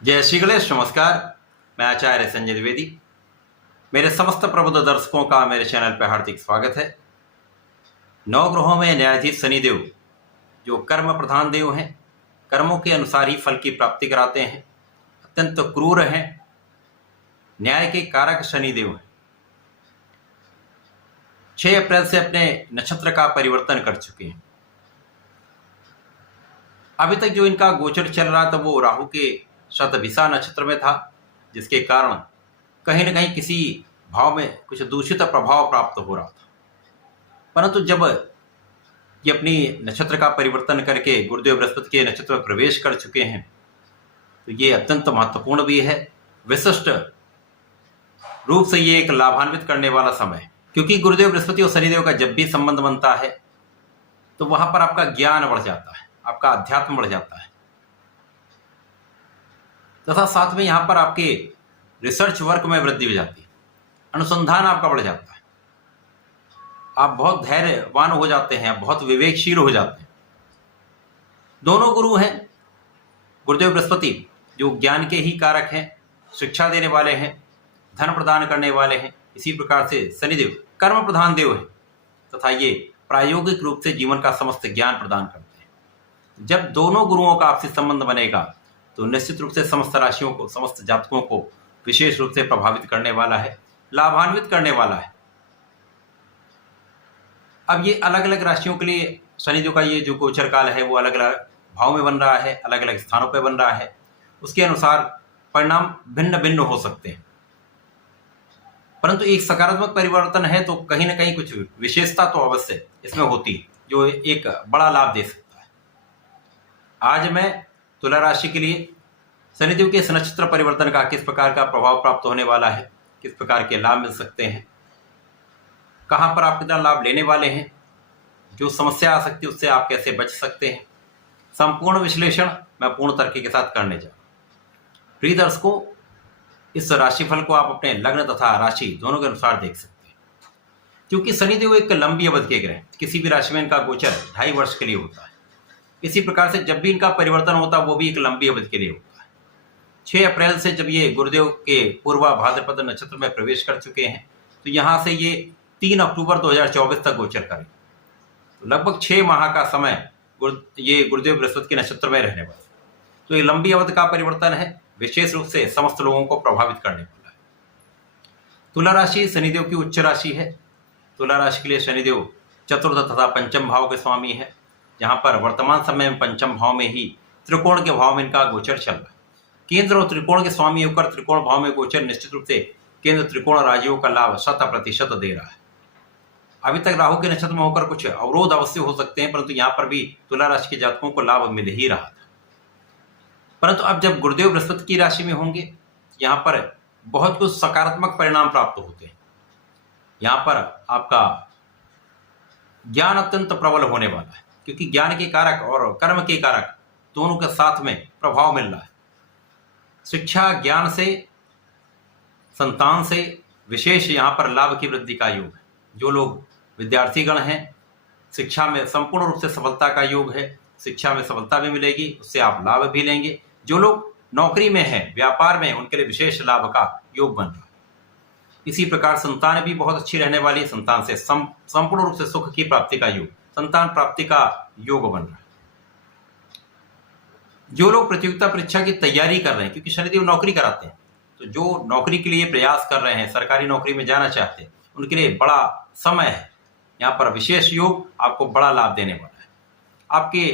जय श्री गणेश। नमस्कार। मैं आचार्य संजय द्विवेदी। मेरे समस्त प्रबुद्ध दर्शकों का मेरे चैनल पर हार्दिक स्वागत है। नौ ग्रहों में न्यायाधीश शनिदेव जो कर्म प्रधान देव हैं, कर्मों के अनुसार ही फल की प्राप्ति कराते हैं, अत्यंत क्रूर हैं, न्याय के कारक शनिदेव हैं। 6 अप्रैल से अपने नक्षत्र का परिवर्तन कर चुके हैं। अभी तक जो इनका गोचर चल रहा था वो राहु के शतभिषा नक्षत्र में था, जिसके कारण कहीं न कहीं किसी भाव में कुछ दूषित प्रभाव प्राप्त हो रहा था। परंतु जब ये अपनी नक्षत्र का परिवर्तन करके गुरुदेव बृहस्पति के नक्षत्र में प्रवेश कर चुके हैं, तो ये अत्यंत महत्वपूर्ण भी है। विशिष्ट रूप से ये एक लाभान्वित करने वाला समय है, क्योंकि गुरुदेव बृहस्पति और शनिदेव का जब भी संबंध बनता है तो वहां पर आपका ज्ञान बढ़ जाता है, आपका अध्यात्म बढ़ जाता है, तथा साथ में यहाँ पर आपके रिसर्च वर्क में वृद्धि हो जाती है, अनुसंधान आपका बढ़ जाता है, आप बहुत धैर्यवान हो जाते हैं, बहुत विवेकशील हो जाते हैं। दोनों गुरु हैं। गुरुदेव बृहस्पति जो ज्ञान के ही कारक हैं, शिक्षा देने वाले हैं, धन प्रदान करने वाले हैं। इसी प्रकार से शनिदेव कर्म प्रधान देव है तथा ये प्रायोगिक रूप से जीवन का समस्त ज्ञान प्रदान करते हैं। जब दोनों गुरुओं का आपसी संबंध बनेगा तो निश्चित रूप से समस्त राशियों को, समस्त जातकों को विशेष रूप से प्रभावित करने वाला है, लाभान्वित करने वाला है। अब ये अलग अलग राशियों के लिए शनिदेव का ये जो गोचर काल है वो अलग अलग भाव में बन रहा है, अलग अलग स्थानों पर बन रहा है। उसके अनुसार परिणाम भिन्न भिन्न हो सकते हैं, परंतु एक सकारात्मक परिवर्तन है तो कहीं ना कहीं कुछ विशेषता तो अवश्य इसमें होती है जो एक बड़ा लाभ दे सकता है। आज मैं तुला राशि के लिए शनिदेव के इस नक्षत्र परिवर्तन का किस प्रकार का प्रभाव प्राप्त होने वाला है, किस प्रकार के लाभ मिल सकते हैं, कहां पर आप कितना लाभ लेने वाले हैं, जो समस्या आ सकती है उससे आप कैसे बच सकते हैं, संपूर्ण विश्लेषण मैं पूर्ण तर्क के साथ करने जा रहा हूं। प्रिय दर्शकों, इस राशिफल को आप अपने लग्न तथा राशि दोनों के अनुसार देख सकते हैं, क्योंकि शनिदेव एक लंबी अवधि के ग्रह, किसी भी राशि में इनका गोचर 2.5 वर्ष के लिए होता है। इसी प्रकार से जब भी इनका परिवर्तन होता है वो भी एक लंबी अवधि के लिए होता है। 6 अप्रैल से जब ये गुरुदेव के पूर्वा भाद्रपद नक्षत्र में प्रवेश कर चुके हैं तो यहाँ से ये 3 अक्टूबर 2024 तक गोचर करें, तो लगभग 6 माह का समय ये गुरुदेव बृहस्पति के नक्षत्र में रहने वाला। तो ये लंबी अवधि का परिवर्तन है, विशेष रूप से समस्त लोगों को प्रभावित करने वाला है। तुला राशि शनिदेव की उच्च राशि है। तुला राशि के लिए शनिदेव चतुर्थ तथा पंचम भाव के स्वामी है, जहां पर वर्तमान समय में पंचम भाव में ही त्रिकोण के भाव में इनका गोचर चल रहा है। केंद्र और त्रिकोण के स्वामी होकर त्रिकोण भाव में गोचर निश्चित रूप से केंद्र त्रिकोण राजियों का लाभ 100% दे रहा है। अभी तक राहु के नक्षत्र में होकर कुछ अवरोध अवश्य हो सकते हैं, परंतु यहाँ पर भी तुला राशि के जातकों को लाभ मिल ही रहा था। परंतु अब जब गुरुदेव बृहस्पति की राशि में होंगे, यहाँ पर बहुत कुछ सकारात्मक परिणाम प्राप्त होते हैं। यहाँ पर आपका ज्ञान अत्यंत प्रबल होने वाला है, क्योंकि ज्ञान के कारक और कर्म के कारक दोनों के साथ में प्रभाव मिल रहा है। शिक्षा ज्ञान से, संतान से विशेष यहाँ पर लाभ की वृद्धि का योग है। जो लोग विद्यार्थीगण हैं, शिक्षा में संपूर्ण रूप से सफलता का योग है, शिक्षा में सफलता भी मिलेगी, उससे आप लाभ भी लेंगे। जो लोग नौकरी में हैं, व्यापार में, उनके लिए विशेष लाभ का योग बन रहा है। इसी प्रकार संतान भी बहुत अच्छी रहने वाली है, संतान से संपूर्ण रूप से सुख की प्राप्ति का योग, संतान प्राप्ति का योग बन रहा है। जो लोग प्रतियोगिता परीक्षा की तैयारी कर रहे हैं, क्योंकि शनिदेव नौकरी कराते हैं, तो जो नौकरी के लिए प्रयास कर रहे हैं, सरकारी नौकरी में जाना चाहते हैं, उनके लिए बड़ा समय है। यहाँ पर विशेष योग आपको बड़ा लाभ देने वाला है। आपके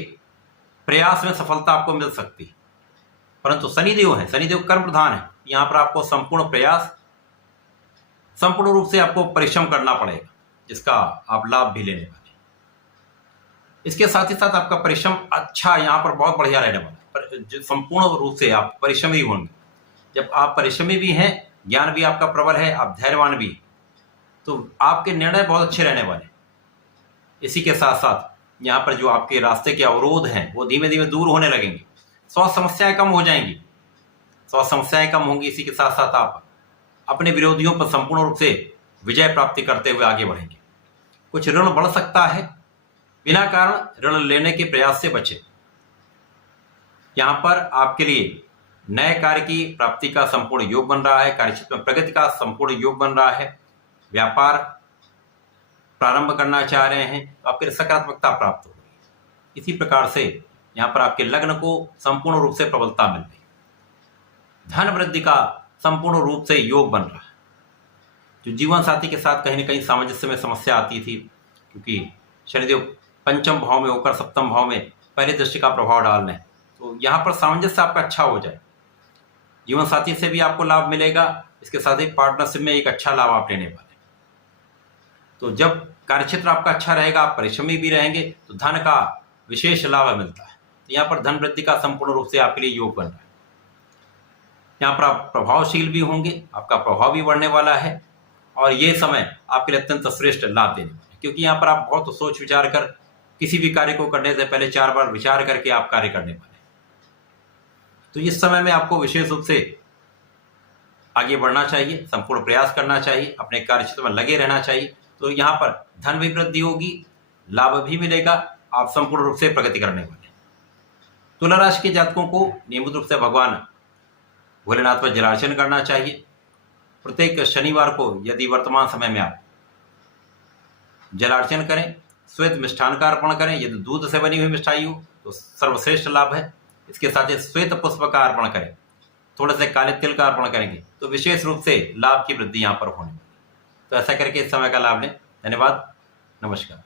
प्रयास में सफलता आपको मिल सकती है, परंतु शनिदेव है, शनिदेव कर्म प्रधान है। यहाँ पर आपको संपूर्ण प्रयास, संपूर्ण रूप से आपको परिश्रम करना पड़ेगा, जिसका आप लाभ भी लेने वाले हैं। इसके साथ ही साथ आपका परिश्रम अच्छा यहाँ पर बहुत बढ़िया रहने वाला है, पर संपूर्ण रूप से आप परिश्रमी होंगे। जब आप परिश्रमी भी हैं, ज्ञान भी आपका प्रबल है, आप धैर्यवान भी, तो आपके निर्णय बहुत अच्छे रहने वाले। इसी के साथ साथ यहाँ पर जो आपके रास्ते के अवरोध हैं वो धीमे धीमे दूर होने लगेंगे, स्वास्थ्य समस्याएं कम हो जाएंगी, स्वास्थ्य समस्याएं कम होंगी। इसी के साथ साथ आप अपने विरोधियों पर संपूर्ण रूप से विजय प्राप्ति करते हुए आगे बढ़ेंगे। कुछ ऋण बढ़ सकता है, बिना कारण ऋण लेने के प्रयास से बचें। यहाँ पर आपके लिए नए कार्य की प्राप्ति का संपूर्ण योग बन रहा है, कार्यक्षेत्र में प्रगति का संपूर्ण योग बन रहा है, व्यापार प्रारंभ करना चाह रहे हैं तो आपके लिए सकारात्मकता प्राप्त हो रही है। इसी प्रकार से यहाँ पर आपके लग्न को संपूर्ण रूप से प्रबलता मिल रही है। धन वृद्धि का संपूर्ण रूप से योग बन रहा है। जो जीवन साथी के साथ कहीं ना कहीं सामंजस्य में समस्या आती थी, क्योंकि शनिदेव पंचम भाव में होकर सप्तम भाव में पहले दृष्टि का प्रभाव डाल रहे हैं, तो यहाँ पर सामंजस्य आपका अच्छा हो जाए। जीवन साथी से भी आपको लाभ मिलेगा, इसके साथ ही पार्टनरशिप में एक अच्छा लाभ आप लेने वाले। तो जब कार्यक्षेत्र आपका अच्छा रहेगा, आप परिश्रमी भी रहेंगे, तो धन का विशेष लाभ मिलता है। तो यहाँ पर धन वृद्धि का संपूर्ण रूप से आपके लिए योग बन रहा है। यहाँ पर आप प्रभावशील भी होंगे, आपका प्रभाव भी बढ़ने वाला है, और ये समय आपके लिए अत्यंत श्रेष्ठ लाभ देने वाला है, क्योंकि यहाँ पर आप बहुत सोच विचार कर किसी भी कार्य को करने से पहले 4 बार विचार करके आप कार्य करने वाले हैं। तो इस समय में आपको विशेष रूप से आगे बढ़ना चाहिए, संपूर्ण प्रयास करना चाहिए, अपने कार्यक्षेत्र में लगे रहना चाहिए। तो यहाँ पर धन भी वृद्धि होगी, लाभ भी मिलेगा, आप संपूर्ण रूप से प्रगति करने वाले हैं। तुला राशि के जातकों को नियमित रूप से भगवान भोलेनाथ पर जलार्चन करना चाहिए। प्रत्येक शनिवार को यदि वर्तमान समय में आप जलार्चन करें, श्वेत मिष्ठान का अर्पण करें, यदि दूध से बनी हुई मिठाई हो तो सर्वश्रेष्ठ लाभ है। इसके साथ ही श्वेत पुष्प का अर्पण करें, थोड़े से काले तिल का अर्पण करेंगे तो विशेष रूप से लाभ की वृद्धि यहाँ पर होने वाली। तो ऐसा करके इस समय का लाभ लें। धन्यवाद, नमस्कार।